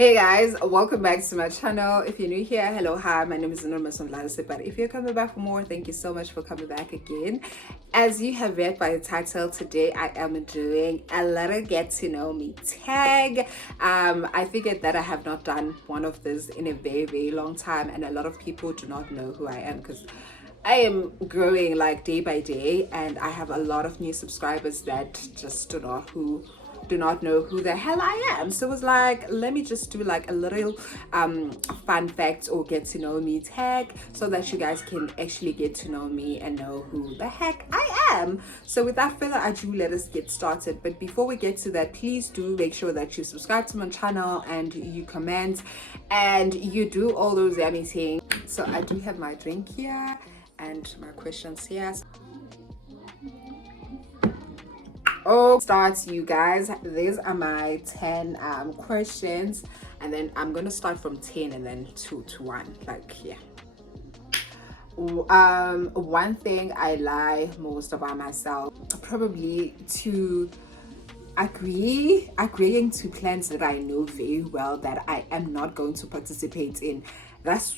Hey guys, welcome back to my channel. If you're new here, hello, hi, my name is ndumi.md. But if you're coming back for more, thank you so much for coming back again. As you have read by the title, today I am doing a little get to know me tag. I figured that I have not done one of this in a very long time, and a lot of people do not know who I am because I am growing like day by day, and I have a lot of new subscribers that just do not know who the hell I am. So it was like, let me just do like a little fun fact or get to know me tag so that you guys can actually get to know me and know who the heck I am. So without further ado, let us get started. But before we get to that, please do make sure that you subscribe to my channel and you comment and you do all those yummy things. So I do have my drink here and my questions here. Starts, you guys. These are my 10 questions, and then I'm gonna start from 10 and then 2 to 1, like, yeah. One thing I lie most about myself, probably to agreeing to plans that I know very well that I am not going to participate in. That's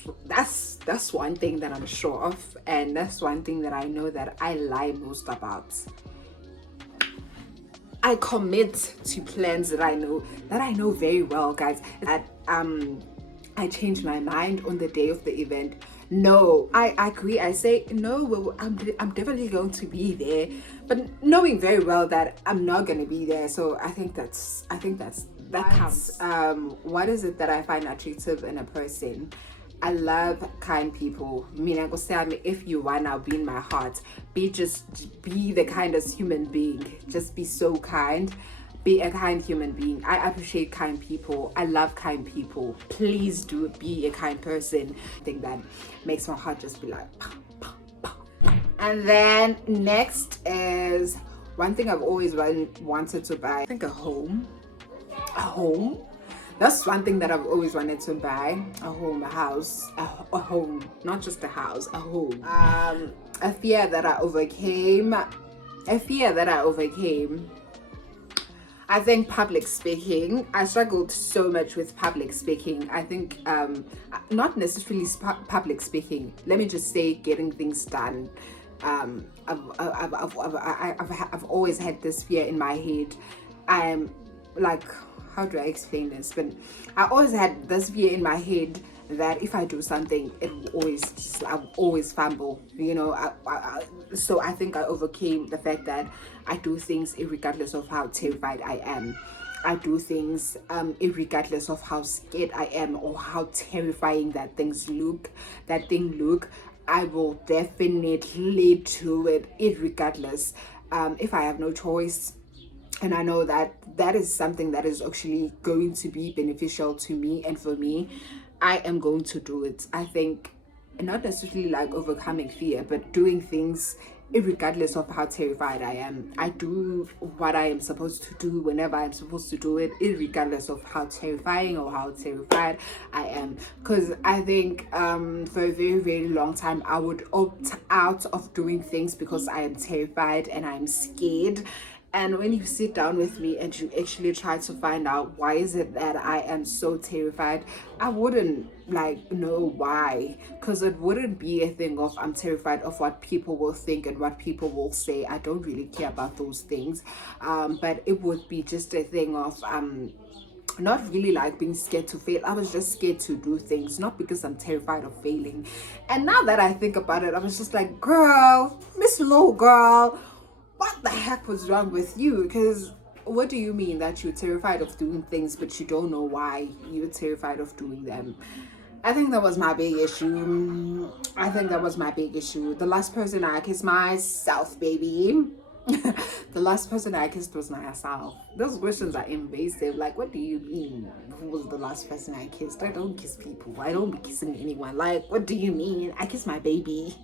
one thing that I'm sure of, and that's one thing that I know that I lie most about. I commit to plans that I know very well, guys. That I change my mind on the day of the event. No, I agree. I say no. Well, I'm definitely going to be there, but knowing very well that I'm not going to be there. So I think that counts. What is it that I find attractive in a person? I love kind people. Mina go say, if you wanna be in my heart, be the kindest human being. Just be so kind. Be a kind human being. I appreciate kind people. I love kind people. Please do be a kind person. I think that makes my heart just be like. And then next is one thing I've always wanted to buy. I think a home. A home. That's one thing that I've always wanted to buy. A home, a house, a home, not just a house, a home. A fear that I overcame. I think public speaking. I struggled so much with public speaking. I think not necessarily public speaking. Let me just say getting things done. I've always had this fear in my head. I'm like, how do I explain this? But I always had this fear in my head that if I do something, I'll always fumble, you know. So I think I overcame the fact that I do things regardless of how terrified I am. I do things regardless of how scared I am or how terrifying that thing look. I will definitely do it regardless. If I have no choice, and I know that that is something that is actually going to be beneficial to me and for me, I am going to do it. I think not necessarily like overcoming fear, but doing things regardless of how terrified I am. I do what I am supposed to do whenever I'm supposed to do it, regardless of how terrifying or how terrified I am. Because I think for a very long time I would opt out of doing things because I am terrified and I'm scared. And when you sit down with me and you actually try to find out why is it that I am so terrified, I wouldn't know why, because it wouldn't be a thing of I'm terrified of what people will think and what people will say. I don't really care about those things, but it would be just a thing of not really like being scared to fail. I was just scared to do things, not because I'm terrified of failing. And now that I think about it, I was just like, girl, Miss Low Girl, what the heck was wrong with you? Because what do you mean that you're terrified of doing things but you don't know why you're terrified of doing them? I think that was my big issue. The last person I kissed, myself, baby. The last person I kissed was myself. Those questions are invasive. Like, what do you mean? Who was the last person I kissed? I don't kiss people. I don't be kissing anyone. Like, what do you mean? I kissed my baby.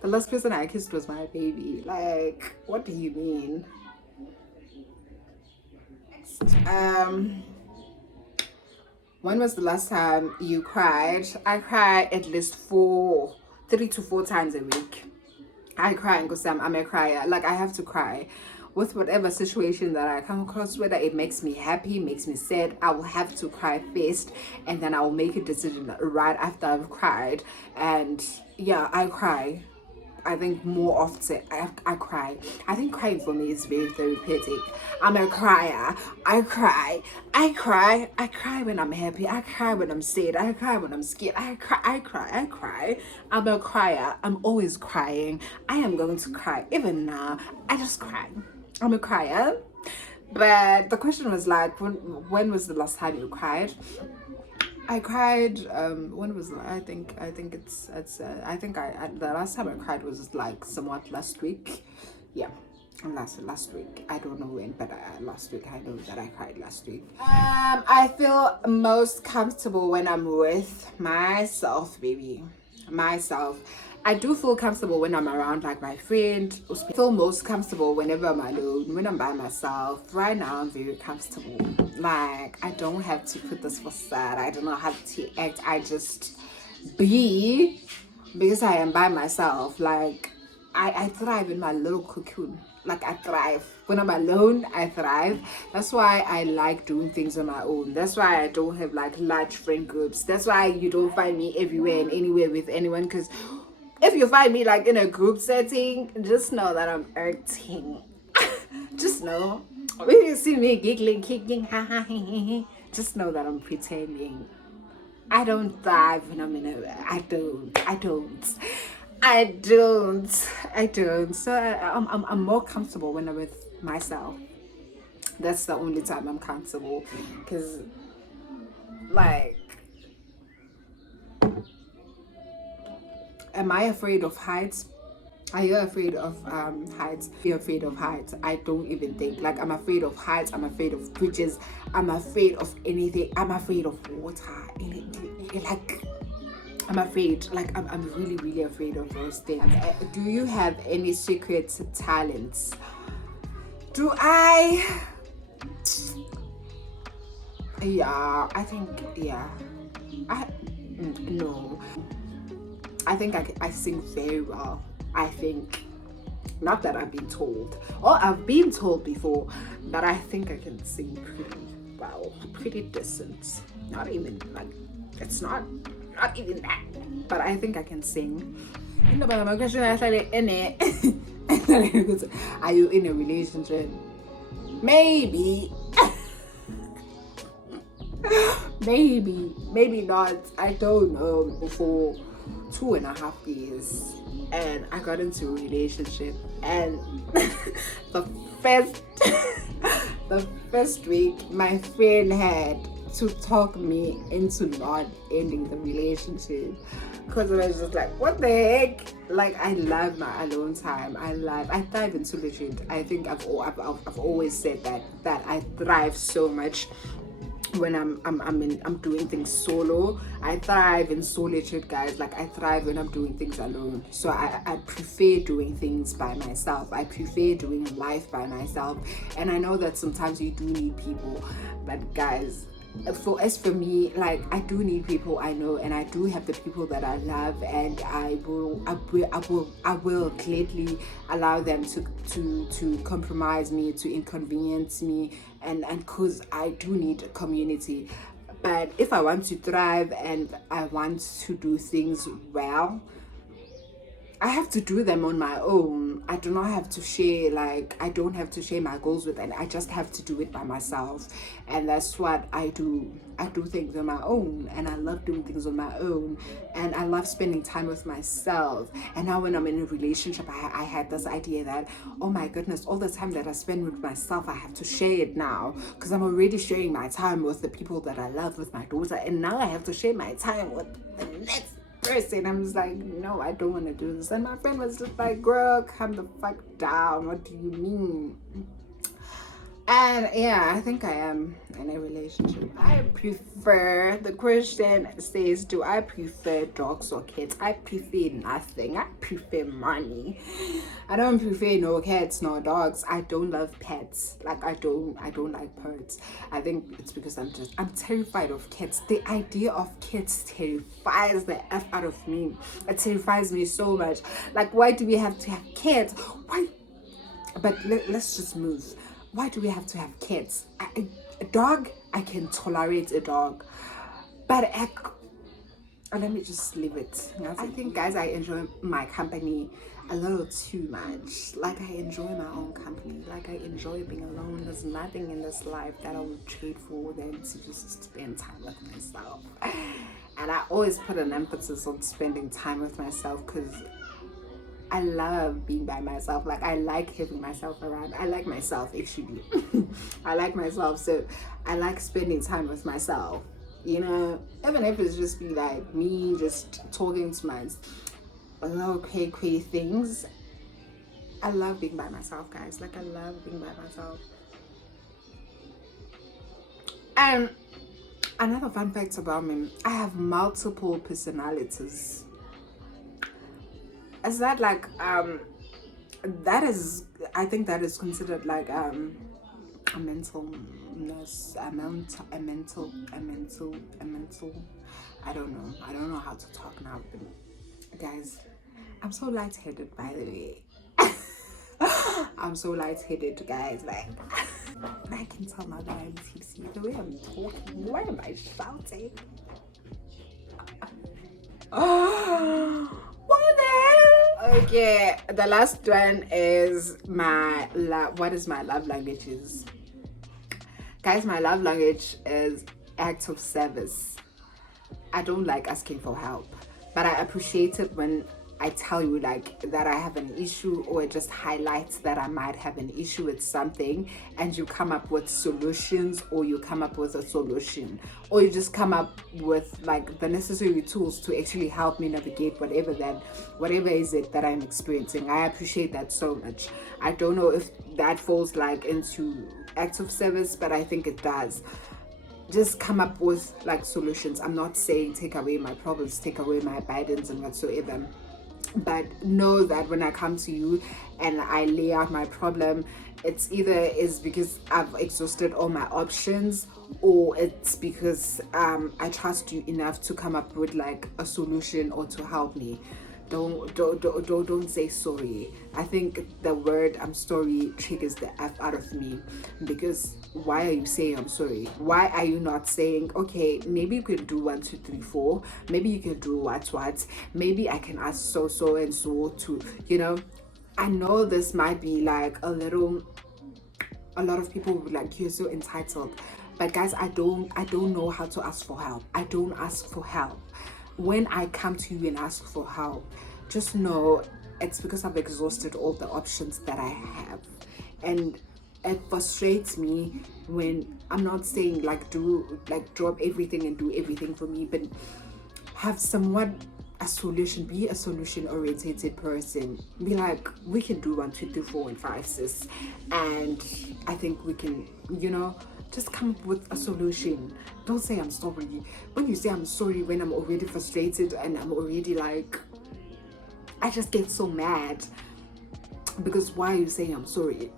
The last person I kissed was my baby. Like, what do you mean? When was the last time you cried? I cry at least 3 to 4 times a week. I cry and go, Sam, I'm a crier. Like, I have to cry. with whatever situation that I come across, whether it makes me happy, makes me sad, I will have to cry first, and then I will make a decision right after I've cried. And yeah, I cry. I think more often I cry. I think crying for me is very therapeutic. I'm a crier. I cry. I cry. I cry when I'm happy. I cry when I'm sad. I cry when I'm scared. I cry. I cry. I cry. I'm a crier. I'm always crying. I am going to cry. Even now, I just cry. I'm a crier. But the question was like, when was the last time you cried? I cried. When was I think it's I think I the last time I cried was like somewhat last week. Yeah, last week. I don't know when, but last week I know that I cried last week. I feel most comfortable when I'm with myself, baby. Myself. I do feel comfortable when I'm around like my friend. I feel most comfortable whenever I'm alone, when I'm by myself. Right now I'm very comfortable. Like, I don't have to put this facade. I don't know how to act. I just be, because I am by myself. Like, I thrive in my little cocoon. Like, I thrive. When I'm alone, I thrive. That's why I like doing things on my own. That's why I don't have like large friend groups. That's why you don't find me everywhere and anywhere with anyone, because if you find me like in a group setting, just know that I'm acting. Just know. When you see me giggling, kicking, ha ha ha, just know that I'm pretending. I don't thrive when I'm in a. I don't. So I'm more comfortable when I'm with myself. That's the only time I'm comfortable, because like, am I afraid of heights? Are you afraid of heights? You're afraid of heights. I don't even think. Like, I'm afraid of heights. I'm afraid of bridges. I'm afraid of anything. I'm afraid of water. Like, I'm afraid. Like, I'm really, really afraid of those things. Do you have any secret talents? Do I? Yeah, I think, yeah. No. I think I sing very well. I think, not that I've been told, or I've been told before, but I think I can sing pretty well, pretty decent. Not even like, it's not even that, but I think I can sing. My question is in it. Are you in a relationship? Maybe. maybe not. I don't know. For 2.5 years, and I got into a relationship, and the first week my friend had to talk me into not ending the relationship, because I was just like, what the heck? Like, I love my alone time. I thrive in solitude. I think I've always said that I thrive so much when I'm doing things solo. I thrive in solitude, guys. Like, I thrive when I'm doing things alone. So I prefer doing things by myself. I prefer doing life by myself. And I know that sometimes you do need people, but guys, for me, like, I do need people, I know, and I do have the people that I love, and I will gladly allow them to compromise me, to inconvenience me, and because I do need a community. But if I want to thrive and I want to do things well, I have to do them on my own. I do not have to share, like, I don't have to share my goals with, and I just have to do it by myself. And that's what I do. I do things on my own, and I love doing things on my own, and I love spending time with myself. And now when I'm in a relationship, I had this idea that, oh my goodness, all the time that I spend with myself, I have to share it now, because I'm already sharing my time with the people that I love, with my daughter, and now I have to share my time with the next person. I'm just like, no, I don't want to do this. And my friend was just like, girl, calm the fuck down. What do you mean? And yeah, I think I am in a relationship. I prefer, the question says, do I prefer dogs or cats? I prefer nothing. I prefer money. I don't prefer no cats, no dogs. I don't love pets. Like, I don't like birds. I think it's because I'm terrified of cats. The idea of cats terrifies the F out of me. It terrifies me so much. Like, why do we have to have cats? Why But let's just move. Why do we have to have kids? A dog, I can tolerate a dog, but let me just leave it. I think, guys, I enjoy my company a little too much. Like, I enjoy my own company. Like, I enjoy being alone. There's nothing in this life that I would trade for than to just spend time with myself. And I always put an emphasis on spending time with myself because I love being by myself. Like, I like having myself around. I like myself, actually. I like myself, so I like spending time with myself. You know, even if it's just be like me just talking to my little cray things. I love being by myself, guys. Like, I love being by myself. And another fun fact about me, I have multiple personalities. Is that like that is, I think that is considered like a mentalness, a mental I don't know how to talk now, but guys, I'm so lightheaded, by the way. I'm so lightheaded, guys. Like, I can tell now that I'm tipsy. The way I'm talking, why am I shouting? What the hell? Okay, the last one is my what is my love languages? Guys, my love language is acts of service. I don't like asking for help, but I appreciate it when I tell you like that I have an issue, or it just highlights that I might have an issue with something, and you come up with solutions, or you come up with a solution, or you just come up with like the necessary tools to actually help me navigate whatever is it that I'm experiencing. I appreciate that so much. I don't know if that falls like into acts of service, but I think it does. Just come up with like solutions. I'm not saying take away my problems, take away my burdens and whatsoever, but know that when I come to you and I lay out my problem, it's either is because I've exhausted all my options, or it's because I trust you enough to come up with like a solution or to help me. Don't say sorry. I think the word I'm sorry triggers the F out of me, because why are you saying I'm sorry? Why are you not saying, okay, maybe you can do 1 2 3 4, maybe you can do what, maybe I can ask so and so to, you know. I know this might be like a lot of people would like, you're so entitled, but guys, I don't know how to ask for help. I don't ask for help. When I come to you and ask for help, just know it's because I've exhausted all the options that I have. And it frustrates me when I'm not saying like drop everything and do everything for me, but have somewhat a solution. Be a solution oriented person. Be like, we can do 1 2 3 4 and 5 sis, and I think we can, you know, just come up with a solution. Don't say I'm sorry. When you say I'm sorry, when I'm already frustrated and I'm already like, I just get so mad, because why are you saying I'm sorry?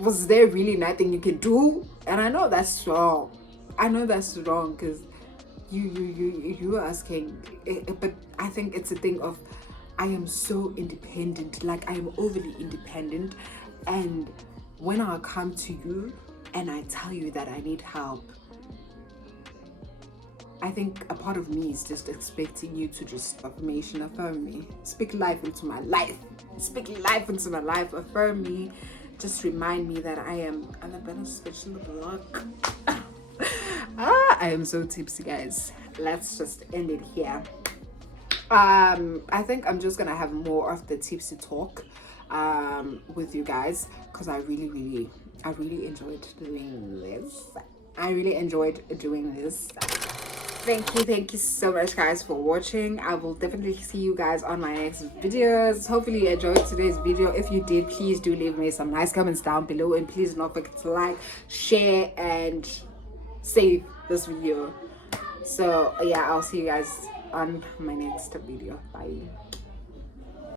Was there really nothing you can do? And I know that's wrong. Because you are asking, but I think it's a thing of, I am so independent. Like, I am overly independent, and when I come to you and I tell you that I need help, I think a part of me is just expecting you to just affirm me, speak life into my life, affirm me, just remind me that I am the best special block. I am so tipsy, guys. Let's just end it here. I think I'm just gonna have more of the tipsy talk with you guys, because I really enjoyed doing this. Thank you so much, guys, for watching. I will definitely see you guys on my next videos. Hopefully you enjoyed today's video. If you did, please do leave me some nice comments down below, and please do not forget to like, share, and save this video. So yeah, I'll see you guys on my next video. Bye.